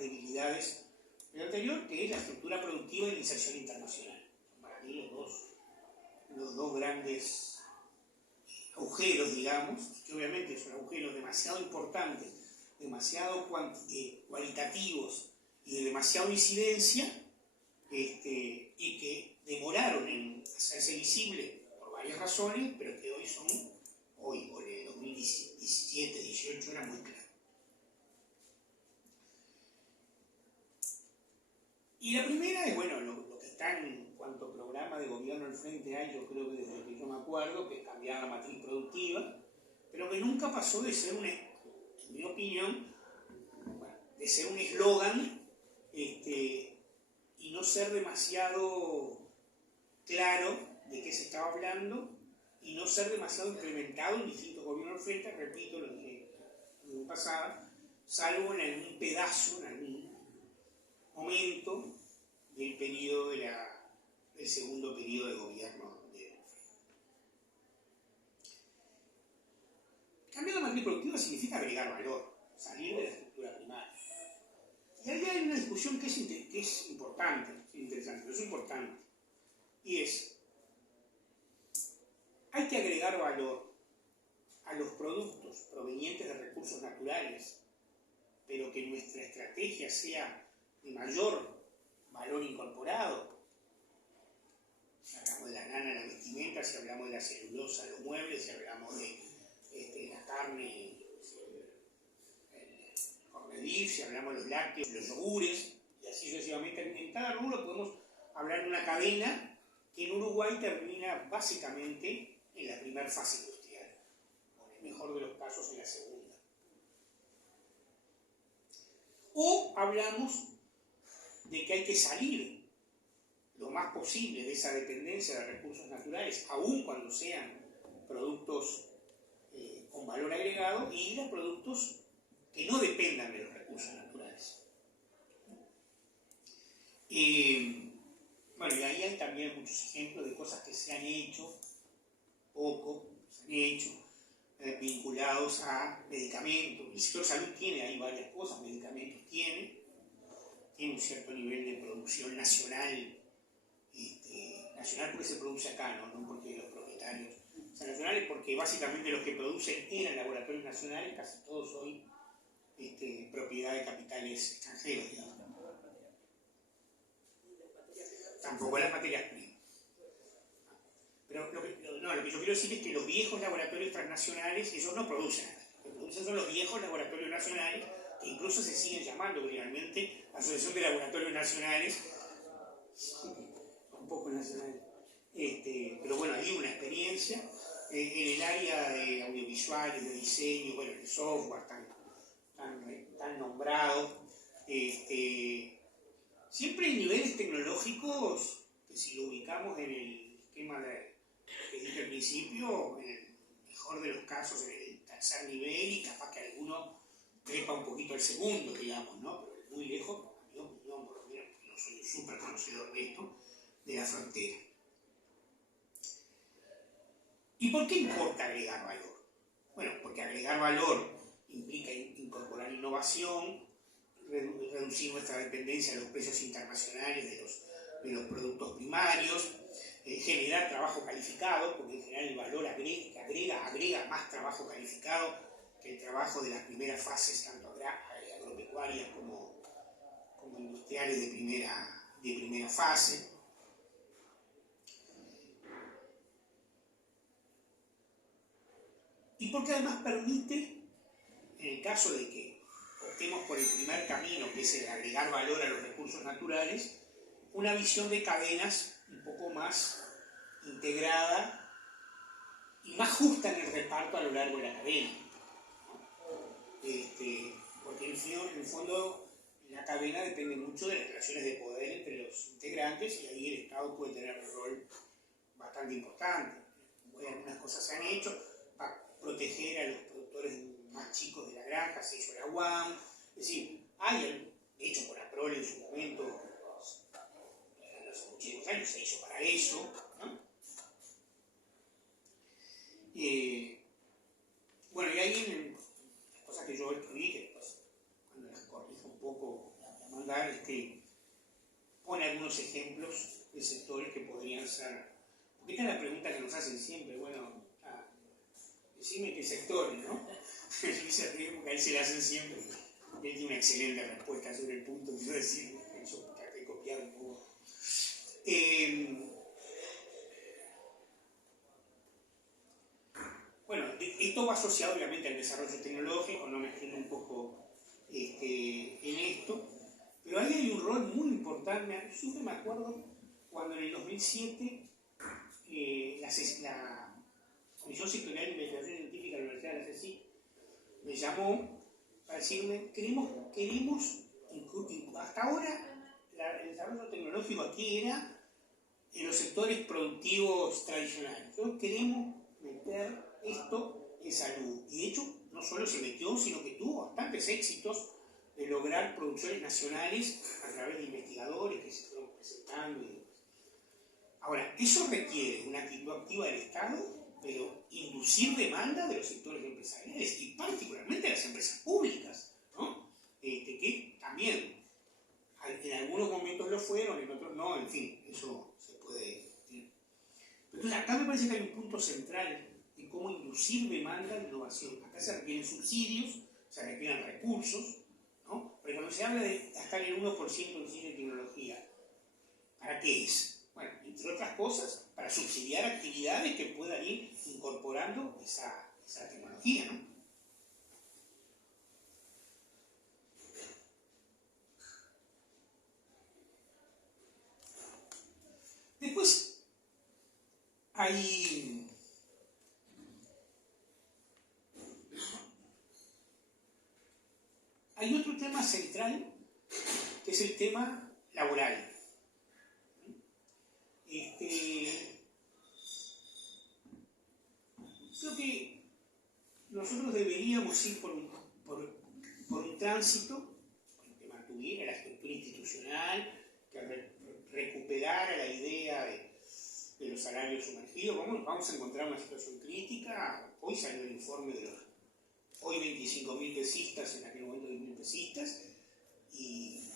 debilidades del anterior, que es la estructura productiva y la inserción internacional. Para mí los dos grandes agujeros, digamos, que obviamente son agujeros demasiado importantes, demasiado cualitativos y de demasiada incidencia, y que demoraron en hacerse visibles por varias razones, pero que hoy o en el 2017, 2018 era muy claro. Y la primera es, bueno, lo que está en cuanto a programa de gobierno al frente hay, yo creo que desde que yo me acuerdo, que es cambiar la matriz productiva, pero que nunca pasó de ser en mi opinión, de ser un eslogan, y no ser demasiado claro de qué se estaba hablando, y no ser demasiado implementado en distintos gobiernos al frente, repito lo que pasaba, salvo en algún pedazo, en algún momento del periodo del segundo periodo de gobierno de cambiar la matriz productiva significa agregar valor, salir de la estructura primaria. Y ahí hay una discusión que es importante, interesante, pero es importante. Y es, hay que agregar valor a los productos provenientes de recursos naturales, pero que nuestra estrategia sea de mayor valor incorporado. Si hablamos de la lana, la vestimenta, si hablamos de la celulosa, los muebles, si hablamos de la carne, el corned beef, si hablamos de los lácteos, los yogures, y así sucesivamente. En cada rubro podemos hablar de una cadena que en Uruguay termina básicamente en la primera fase industrial, o en el mejor de los casos en la segunda. O hablamos de que hay que salir lo más posible de esa dependencia de recursos naturales, aun cuando sean productos con valor agregado, y ir a productos que no dependan de los recursos naturales. Bueno, y ahí hay también muchos ejemplos de cosas que se han hecho, vinculados a medicamentos. El sector salud tiene ahí varias cosas, medicamentos tiene un cierto nivel de producción nacional, nacional porque se produce acá, no porque los propietarios son nacionales, porque básicamente los que producen eran laboratorios nacionales, casi todos hoy propiedad de capitales extranjeros, digamos. Tampoco las materias primas. Pero lo que yo quiero decir es que los viejos laboratorios transnacionales, ellos no producen nada. Lo que producen son los viejos laboratorios nacionales, que incluso se siguen llamando realmente Asociación de Laboratorios Nacionales, un poco nacional. Pero bueno, hay una experiencia en el área de audiovisuales, de diseño, bueno, el software tan nombrado. Siempre en niveles tecnológicos, que si lo ubicamos en el esquema que dije al principio, en el mejor de los casos en el tercer nivel, y capaz que alguno trepa un poquito al segundo, digamos, ¿no? Pero muy lejos, a mi opinión, por lo menos, no soy un súper conocedor de esto, de la frontera. ¿Y por qué importa agregar valor? Bueno, porque agregar valor implica incorporar innovación, reducir nuestra dependencia de los precios internacionales de los productos primarios, generar trabajo calificado, porque en general el valor agrega más trabajo calificado que el trabajo de las primeras fases, tanto agropecuarias como industriales de primera fase. Y porque además permite, en el caso de que optemos por el primer camino, que es el agregar valor a los recursos naturales, una visión de cadenas un poco más integrada y más justa en el reparto a lo largo de la cadena. Porque en el fondo la cadena depende mucho de las relaciones de poder entre los integrantes, y ahí el Estado puede tener un rol bastante importante. Algunas cosas se han hecho para proteger a los productores más chicos de la granja, se hizo la UAM, es decir, de hecho por APROL en su momento, hace muchísimos años se hizo para eso, ¿no? Bueno, y ahí las cosas que yo escribí, que después cuando las corrijo un poco a mandar, pone algunos ejemplos de sectores que podrían ser, porque esta es la pregunta que nos hacen siempre, bueno, decime qué sectores, ¿no? Porque a él se la hacen siempre. Él tiene una excelente respuesta sobre el punto, quiero decir, yo he copiado un poco. Bueno, esto va asociado obviamente al desarrollo tecnológico, no me extiendo un poco en esto, pero ahí hay un rol muy importante. Yo siempre me acuerdo cuando en el 2007 la Comisión Sectorial de Investigación Científica de la Universidad de la CSIC me llamó para decirme, queremos hasta ahora el desarrollo tecnológico aquí era en los sectores productivos tradicionales. Nosotros queremos meter esto en salud. Y de hecho, no solo se metió, sino que tuvo bastantes éxitos de lograr producciones nacionales a través de investigadores que se fueron presentando. Ahora, eso requiere una actitud activa del Estado, pero inducir demanda de los sectores empresariales y particularmente de las empresas públicas, ¿no? Que también parece que hay un punto central en cómo inducir demanda de innovación. Acá se requieren subsidios, se requieren recursos, ¿no? Pero cuando se habla de gastar el 1% en ciencia y tecnología, ¿para qué es? Bueno, entre otras cosas, para subsidiar actividades que puedan ir incorporando esa tecnología, ¿no? Después hay otro tema central, que es el tema laboral. Creo que nosotros deberíamos ir por un tránsito que mantuviera la estructura institucional, que recuperara la idea de los salarios sumergidos. Vamos a encontrar una situación crítica. Hoy salió el informe de los hoy 25.000 pesistas, en aquel momento 10.000 pesistas, y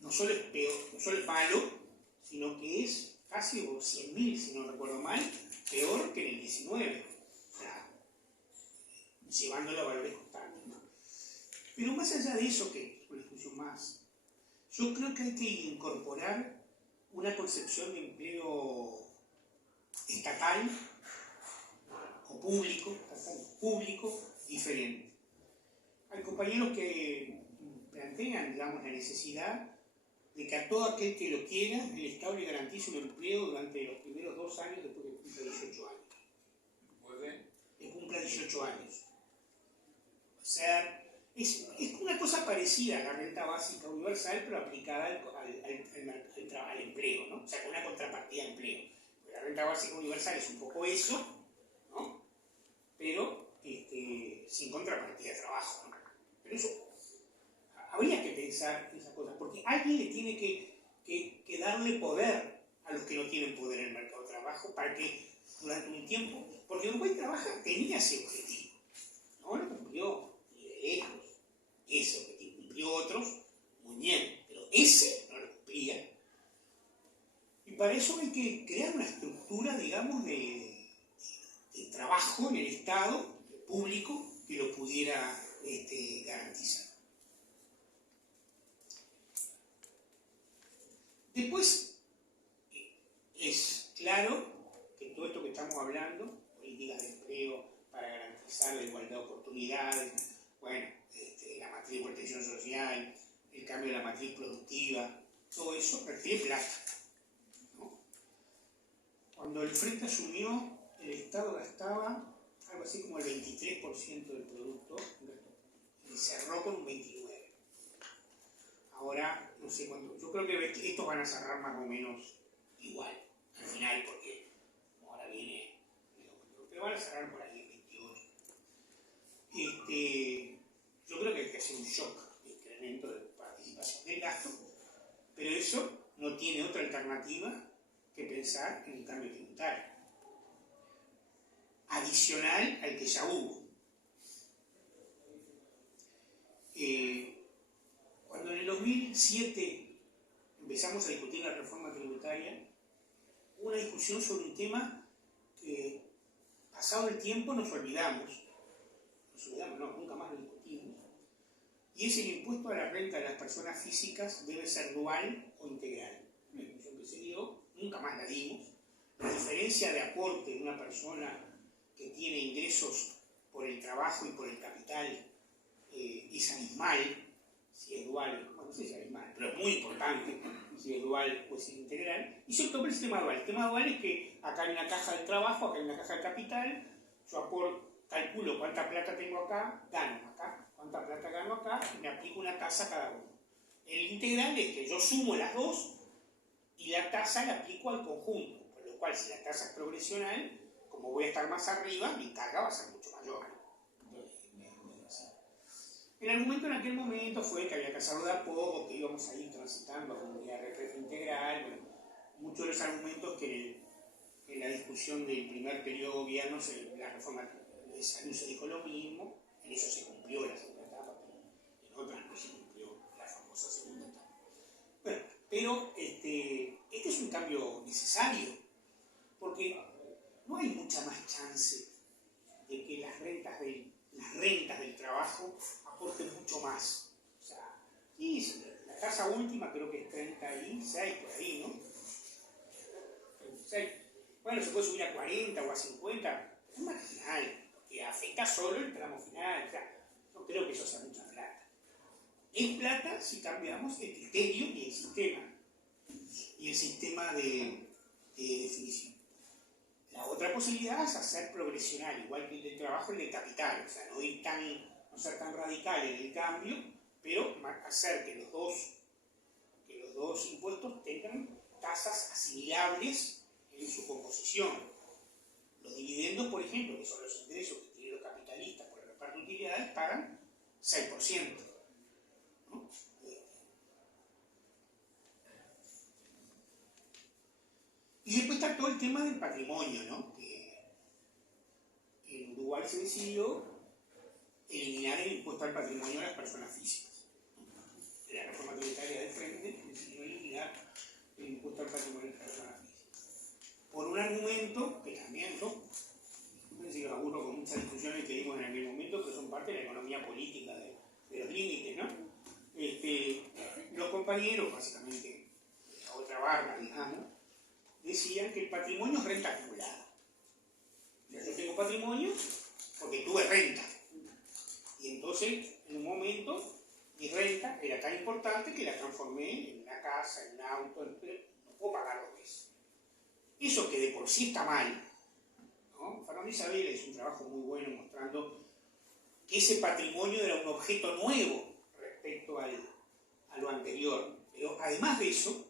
no solo es peor, no solo es malo, sino que es casi 100.000, si no recuerdo mal, peor que en el 19, o sea, llevándolo a valores constantes, ¿no? Pero más allá de eso, que es una discusión más, yo creo que hay que incorporar una concepción de empleo estatal o público, diferente. Hay compañeros que plantean, digamos, la necesidad de que a todo aquel que lo quiera, el Estado le garantice un empleo durante los primeros 2 años después de que cumpla 18 años. Que cumpla 18 años. O sea, es una cosa parecida a la renta básica universal, pero aplicada al empleo, ¿no? O sea, con una contrapartida de empleo. Porque la renta básica universal es un poco eso, ¿no? Pero sin contrapartida de trabajo, ¿no? Pero eso, habría que pensar en esas cosas, porque alguien le tiene que darle poder a los que no tienen poder en el mercado de trabajo para que durante un tiempo, porque Uruguay tenía ese objetivo, no lo cumplió ni de lejos, ese objetivo cumplió otros, muy bien, pero ese no lo cumplía. Y para eso hay que crear una estructura, digamos, de trabajo en el Estado público que lo pudiera garantizar. Después, es claro que todo esto que estamos hablando, políticas de empleo para garantizar la igualdad de oportunidades, bueno, la matriz de protección social, el cambio de la matriz productiva, todo eso requiere plata, ¿no? Cuando el Frente asumió, el Estado gastaba algo así como el 23% del producto y cerró con un 29%. Ahora, no sé cuánto, yo creo que estos van a cerrar más o menos igual, al final, porque ahora viene, pero van a cerrar por ahí el 28. Yo creo que hay que hacer un shock de incremento de participación del gasto, pero eso no tiene otra alternativa que pensar en un cambio tributario, adicional al que ya hubo. Cuando en el 2007 empezamos a discutir la reforma tributaria, hubo una discusión sobre un tema que, pasado el tiempo, nos olvidamos, no, nunca más lo discutimos, y es el impuesto a la renta de las personas físicas debe ser dual o integral. Una discusión que se dio, nunca más la dimos. La diferencia de aporte de una persona que tiene ingresos por el trabajo y por el capital es abismal, si es dual, bueno, no sé si es abismal, pero es muy importante si es dual o si es integral, y se optó por el sistema dual. El sistema dual es que acá hay una caja del trabajo, acá hay una caja del capital, yo calculo cuánta plata tengo acá, gano acá, cuánta plata gano acá, y me aplico una tasa a cada uno. El integral es que yo sumo las dos y la tasa la aplico al conjunto, por lo cual si la tasa es progresional, como voy a estar más arriba, mi carga va a ser mucho mayor. El argumento en aquel momento fue que había que hacerlo de a poco, que íbamos a ir transitando con un IRPF integral, bueno, muchos de los argumentos que en la discusión del primer periodo de gobierno, la reforma de salud se dijo lo mismo, en eso se cumplió la segunda etapa, pero en otras no se cumplió la famosa segunda etapa. Bueno, pero este es un cambio necesario, porque no hay mucha más chance de que las rentas del trabajo aporten mucho más. O sea, y la tasa última creo que es 36 por ahí, ¿no? 36. Bueno, se puede subir a 40 o a 50, es marginal, porque afecta solo el tramo final. O sea, no creo que eso sea mucha plata. Es plata si cambiamos el criterio y el sistema de definición. La otra posibilidad es hacer progresional, igual que el del trabajo, el de capital, o sea, no ser tan radical en el cambio, pero hacer que los dos impuestos tengan tasas asimilables en su composición. Los dividendos, por ejemplo, que son los ingresos que tienen los capitalistas por el reparto de utilidades, pagan 6%. ¿No? Y después está todo el tema del patrimonio, ¿no? Que en Uruguay se decidió eliminar el impuesto al patrimonio de las personas físicas. La reforma tributaria del Frente decidió eliminar el impuesto al patrimonio de las personas físicas. Por un argumento que también, ¿no? No sé si los aburro con muchas discusiones que dimos en aquel momento, pero son parte de la economía política de los límites, ¿no? Los compañeros, básicamente, la otra barra, digamos, decían que el patrimonio es renta acumulada. Yo tengo patrimonio porque tuve renta. Y entonces, en un momento, mi renta era tan importante que la transformé en una casa, en un auto, no puedo pagar lo que es. Eso que de por sí está mal, ¿no? Fernando Isabel hizo un trabajo muy bueno mostrando que ese patrimonio era un objeto nuevo respecto a lo anterior. Pero además de eso,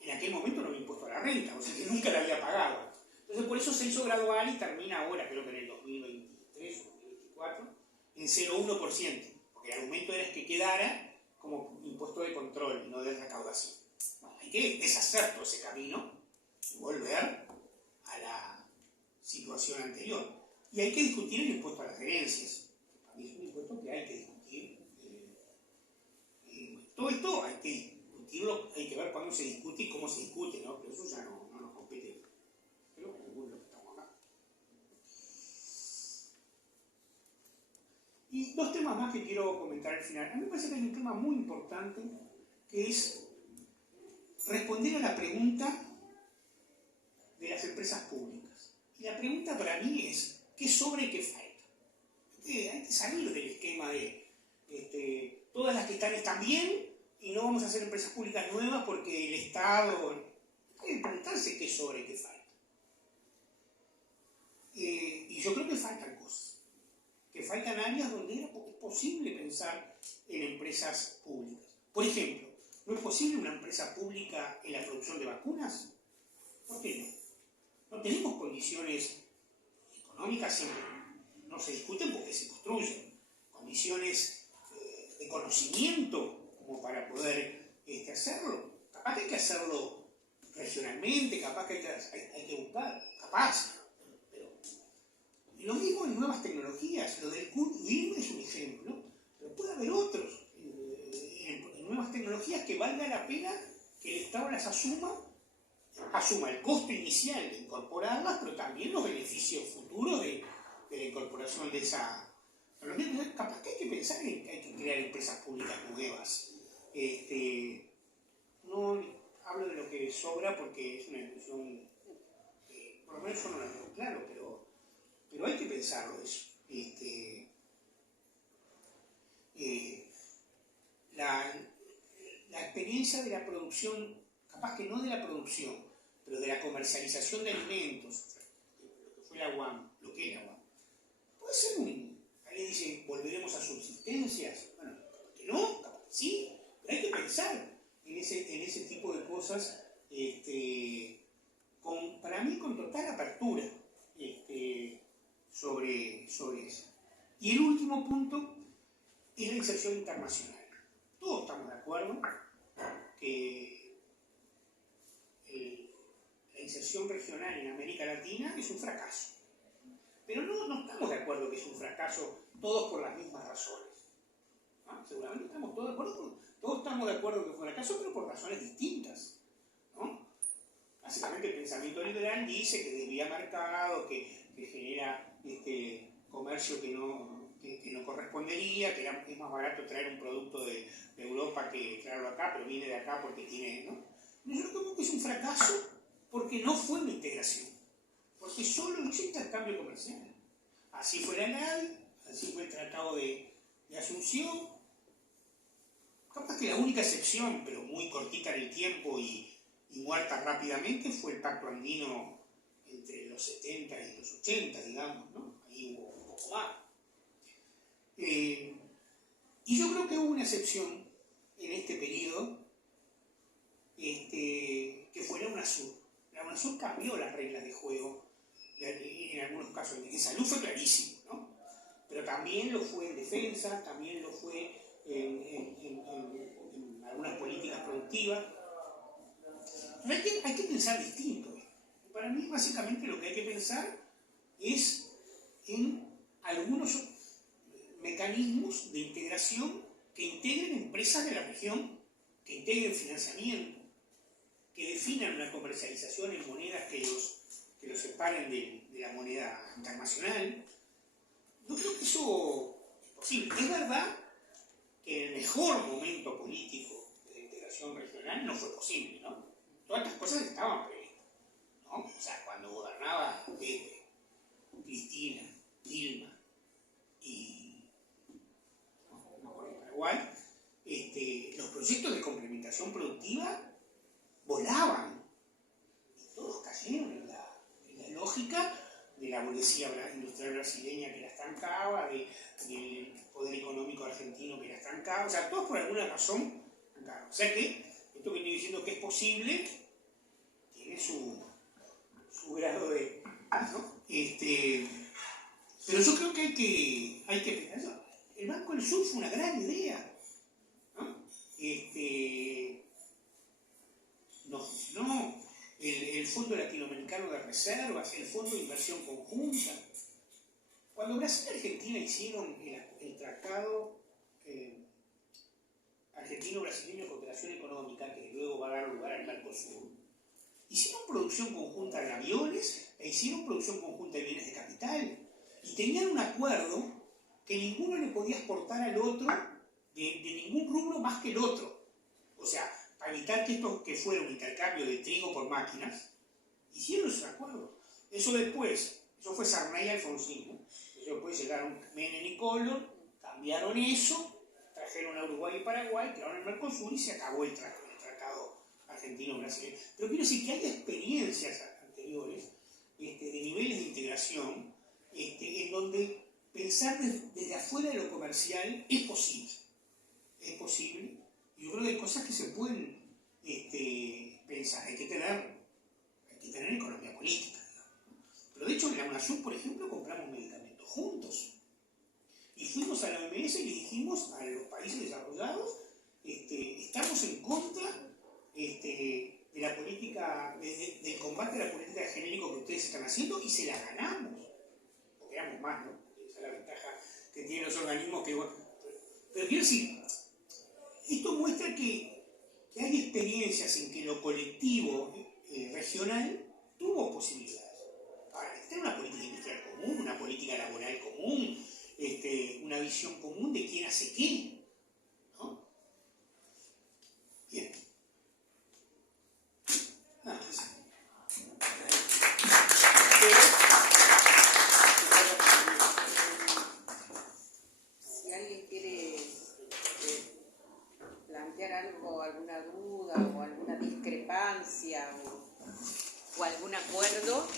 en aquel momento no había impuesto a la renta, o sea que nunca la había pagado. Entonces por eso se hizo gradual y termina ahora, creo que en el 2023 o 2024, en 0,1%, porque el argumento era que quedara como impuesto de control y no de recaudación. Bueno, hay que deshacer todo ese camino y volver a la situación anterior. Y hay que discutir el impuesto a las herencias. Para mí es un impuesto que hay que discutir. Todo esto hay que discutirlo, hay que ver cuándo se discute y cómo se discute, ¿no? Pero eso ya no nos compete. Pero que ninguno de los que estamos acá. Y dos temas más que quiero comentar al final. A mí me parece que hay un tema muy importante que es responder a la pregunta de las empresas públicas. Y la pregunta para mí es, ¿qué sobra y qué falta? Hay que salir del esquema de todas las que están bien y no vamos a hacer empresas públicas nuevas porque el Estado... Hay que preguntarse qué sobra y qué falta. Y yo creo que faltan cosas. Que faltan áreas donde es posible pensar en empresas públicas. Por ejemplo, ¿no es posible una empresa pública en la producción de vacunas? ¿Por qué no? No tenemos condiciones económicas, siempre no se discuten porque se construyen. Condiciones de conocimiento como para poder hacerlo. Capaz que hay que hacerlo regionalmente, capaz que hay que buscar, capaz. Pero lo mismo en nuevas tecnologías. Lo del QIM es un ejemplo, pero puede haber otros en nuevas tecnologías que valga la pena que el Estado las asuma el costo inicial de incorporarlas, pero también los beneficios futuros de la incorporación de esa... Capaz que hay que pensar en que hay que crear empresas públicas nuevas. No hablo de lo que sobra porque es una discusión, por lo menos yo no la tengo claro, pero hay que pensarlo eso. La experiencia de la producción, capaz que no de la producción, pero de la comercialización de alimentos, lo que fue la UAM, lo que es la UAM, puede ser alguien dice, ¿volveremos a subsistencias? Bueno, capaz que no, capaz que sí, pero hay que pensar en ese tipo de cosas, para mí con total apertura sobre eso. Y el último punto es la inserción internacional. Todos estamos de acuerdo que la inserción regional en América Latina es un fracaso. Pero no estamos de acuerdo que es un fracaso todos por las mismas razones. ¿No? Seguramente estamos todos de acuerdo que fue un fracaso, pero por razones distintas. ¿No? básicamente el pensamiento liberal dice que desvía mercado, que genera comercio que no correspondería, que es más barato traer un producto de Europa que traerlo acá, pero viene de acá porque tiene, ¿no? Yo creo que es un fracaso porque no fue una integración, porque solo hizo intercambio comercial. Así fue la NAD, así fue el Tratado de Asunción. Capaz que la única excepción, pero muy cortita en el tiempo y muerta rápidamente, fue el Pacto Andino entre los 70 y los 80, digamos, ¿no? Ahí hubo un poco más. Y yo creo que hubo una excepción en este periodo, que fue la UNASUR. La UNASUR cambió las reglas de juego en algunos casos. En salud fue clarísimo, ¿no? Pero también lo fue en defensa, también lo fue en algunas políticas productivas. Pero hay que pensar distinto. Para mí, básicamente, lo que hay que pensar es en algunos mecanismos de integración que integren empresas de la región, que integren financiamiento, que definan una comercialización en monedas que los separen de la moneda internacional. Yo creo que eso es posible. Es verdad que en el mejor momento político de la integración regional no fue posible, ¿no? Todas estas cosas estaban previstas, ¿no? O sea, cuando gobernaba Pepe, Cristina, Dilma y Paraguay, los proyectos de complementación productiva volaban y todos cayeron en la lógica de la burguesía industrial brasileña que la estancaba, del poder económico argentino que la estancaba, o sea, todos por alguna razón estancaron. O sea que esto que estoy diciendo que es posible tiene su grado de... ¿no? Pero yo creo que hay que pensar. El Banco del Sur fue una gran idea, ¿no? No funcionó. El Fondo Latinoamericano de Reservas, el Fondo de Inversión Conjunta. Cuando Brasil y Argentina hicieron el tratado argentino-brasileño de cooperación económica, que luego va a dar lugar al Mercosur, hicieron producción conjunta de aviones e hicieron producción conjunta de bienes de capital. Y tenían un acuerdo que ninguno le podía exportar al otro de ningún rubro más que el otro. O sea, para evitar que fuera un intercambio de trigo por máquinas, hicieron ese acuerdo. Eso fue Sarney y Alfonsín, ¿no? Eso después llegaron Menem y Collor, cambiaron eso, trajeron a Uruguay y Paraguay, crearon el Mercosur y se acabó el tratado argentino-brasileño. Pero quiero decir que hay experiencias anteriores de niveles de integración en donde pensar desde afuera de lo comercial es posible. Es posible. Yo creo que hay cosas que se pueden pensar. Hay que tener economía política, digamos. Pero de hecho en la UNASUR, por ejemplo, compramos medicamentos juntos. Y fuimos a la OMS y le dijimos a los países desarrollados, estamos en contra de la política, del combate a la política de genérico que ustedes están haciendo, y se la ganamos. Porque éramos más, ¿no? Esa es la ventaja que tienen los organismos que... Pero quiero decir, esto muestra que hay experiencias en que lo colectivo regional tuvo posibilidades. Ahora, tener una política industrial común, una política laboral común, una visión común de quién hace qué, ¿no? Bien. Nada más. Si alguien quiere plantear algo, alguna duda o alguna discrepancia o algún acuerdo,